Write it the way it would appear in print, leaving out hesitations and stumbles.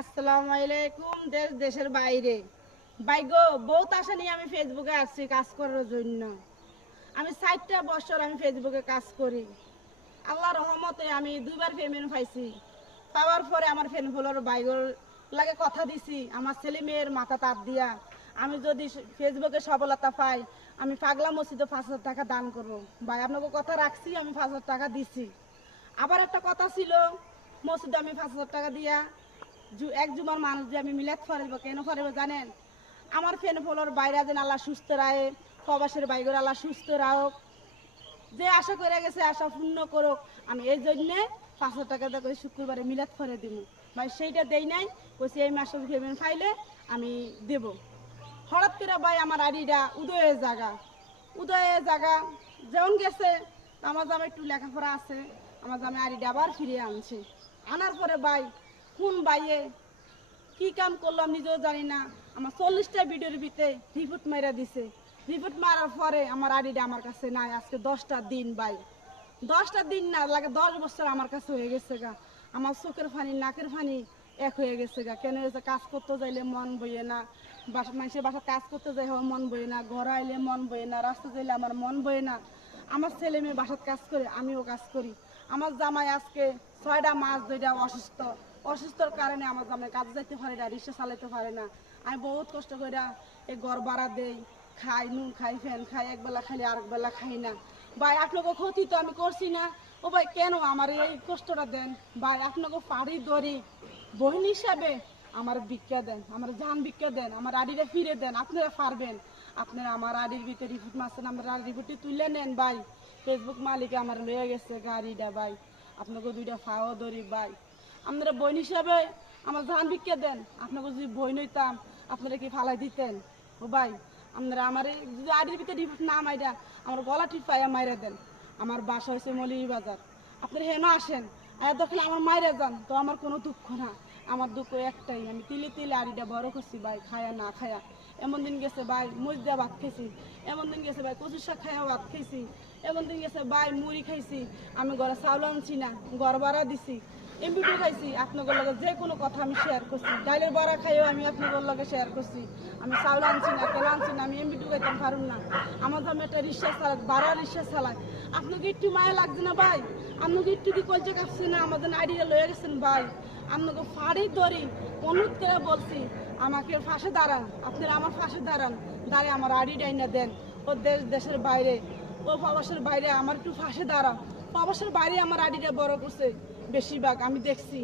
আসসালামু আলাইকুম। দেশ দেশের বাইরে বাইগো বহুত আশা নিয়ে আমি ফেসবুকে আসছি কাজ করার জন্য। আমি 60টা বছর আমি ফেসবুকে কাজ করি। আল্লাহর রহমতে আমি দুইবার পেমেন্ট পাইছি। পাওয়ার পরে আমার ফ্যান ফলোয়ার বাইগোর লাগে কথা দিছি আমার ছেলে মেয়ের মাথা তাপ দিয়া আমি যদি ফেসবুকে সফলতা পাই আমি পাগলা মসজিদে 5,000 টাকা দান করবো। ভাই আপনাকে কথা রাখছি, আমি 5,000 টাকা দিছি। আবার একটা কথা ছিল, মসজিদে আমি 5,000 টাকা দিয়া এক জুমার মানুষ যে আমি মিলাদ ফরাইব, কেন ফরাইব জানেন? আমার ফ্যান ফলোর বাইরে যেন আল্লাহ সুস্থ রাখে, প্রবাসের বাইরে আল্লাহ সুস্থ রাখুক, যে আশা করে গেছে আশা পূর্ণ করুক। আমি এই জন্যে 5,000 টাকা দিয়ে করে শুক্রবারে মিলাদ ফরে দিব। ভাই সেইটা দেই নাই, কইছি এই মাসের পেমেন্ট পাইলে আমি দেব। হঠাৎ করে ভাই আমার আইডিটা উদয়ের জায়গা যেমন গেছে, আমার জামা একটু লেখাপড়া আছে, আমার জামা আইডিটা আবার ফিরিয়ে আনছে। আনার পরে ভাই কোন বাইয়ে কি কাম করলাম নিজেও জানি না, আমার 40টা ভিডিওর ভিতরে রিপোর্ট মারা দিছে। রিপোর্ট মারার পরে আমার আইডিটা আমার কাছে নাই আজকে 10টা দিন ভাই। 10টা দিন না লাগে 10 বছর আমার কাছে হয়ে গেছে গা। আমার চোখের ফানি নাকের ফানি এক হয়ে গেছে গা। কেন হয়েছে? কাজ করতে যাইলে মন বইয়ে না, মানুষের বাসা কাজ করতে যাই মন বইয়ে না, ঘর আইলে মন বইয়ে না, রাস্তা যাইলে আমার মন বইয়ে না। আমার ছেলে মেয়ে বাসার কাজ করে, আমিও কাজ করি। আমার জামাই আজকে 6টা মাস ধরে অসুস্থর কারণে আমার জামাই কাজে যাইতে পারে না, রিক্সা চালাইতে পারে না। আমি বহুত কষ্ট করে এই ঘর ভাড়া দেই, খাই, নুন খাই, ফ্যান খাই, একবেলা খাইলে আরেক বেলা খাই না। ভাই আপনাকে ক্ষতি তো আমি করছি না। ও ভাই কেন আমার এই কষ্টটা দেন? ভাই আপনাকে পাড়ি ধরি বহিন হিসাবে আমার ভিক্ষা দেন, আমার জান ভিক্ষা দেন, আমার আডিটা ফিরে দেন। আপনারা পারবেন, আপনারা আমার আডির ভিতরে রিপোর্ট মারছেন, আমার রিপোর্টটি তুলে নেন ভাই। ফেসবুক মালিক আমার লয়ে গেছে গাড়িটা ভাই, আপনাকে 2টা ফাও ধরি ভাই। আপনারা বইন হিসাবে আমার জান ভিক্ষা দেন। আপনাকে যদি বই নইতাম আপনারা কি ফালাই দিতেন? ও ভাই আপনারা আমার যদি আডির ভিতরে রিপোর্ট না মাইরা আমার গলা টিপাইয়া মাইরা দেন। আমার বাসা হয়েছে মৌলভীবাজার, আপনারা হেন আসেন, আর দেখলে আমার মাইরা যান তো আমার কোনো দুঃখ না। আমার দুঃখ একটাই, আমি তিলে তিলে আড়িটা বড় করছি ভাই, খায়া না খায়া। এমন দিন গেছে ভাই মুজ দিয়া ভাত খাইছি, এমন দিন গেছে ভাই কচুর শাক খাইয়া ভাত খাইছি, এমন দিন গেছে ভাই মুড়ি খাইছি, আমি ঘরে চাউল আনছি না, ঘর ভাড়া দিছি, এমবিটি খাইছি। আপনাদের লগে যে কোনো কথা আমি শেয়ার করছি, ডাইলের বড়া খাইও আমি আপনাদের লগে শেয়ার করছি। আমি চাউল আনছি না, তেল আনছি না, আমি এমবিটি খাইতাম পারুন না। আমার দাম একটা রিক্সা চালাক, ভাড়া রিক্সা চালাক। আপনাকে একটু মায়া লাগছে না ভাই? আপনাকে একটু কি কলচে কাটছে না? আমাদের আইডিয়া লয়ে গেছেন ভাই, আপনাকে ফাড়ি ধরি অনুরোধ করে বলছি আমাকে ফাঁসে দাঁড়ান। আপনারা আমার ফাঁসে দাঁড়ান, দাঁড়িয়ে আমার আইডিটাই না দেন। ও দেশের বাইরে, ও প্রবাসের বাইরে আমার একটু ফাঁসে দাঁড়ান। প্রবাসের বাইরে আমার আইডিটা বড় করছে বেশিরভাগ আমি দেখছি।